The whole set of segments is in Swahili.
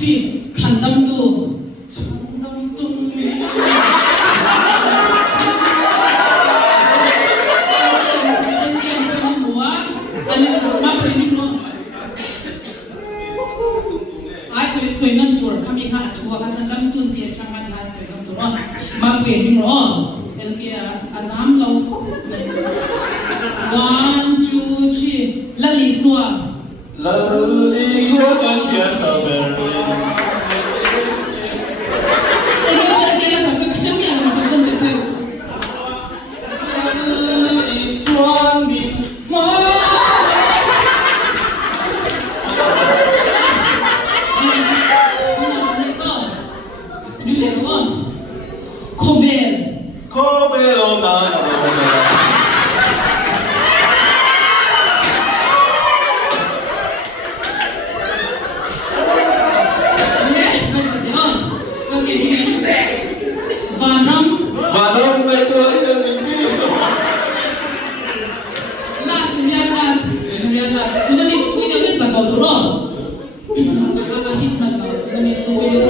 3 찬담두 soi nan tur kami kha athua kan chandam tun ti thang kan ha chai jong tur ma pe ning ro el ke azam lo ko 1 2 3 la li swa kan chia ta be re la sa ka cham ya ma sa jong de se li swa ni ma Covel ona. Vanam itu yang ini. Last. Kita ni punya masa kau turun. Kakak hit mata. Kita ni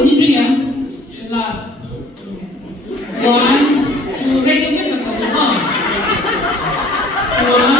ini dia. Last. 1 2 ready mesa kau turun. 1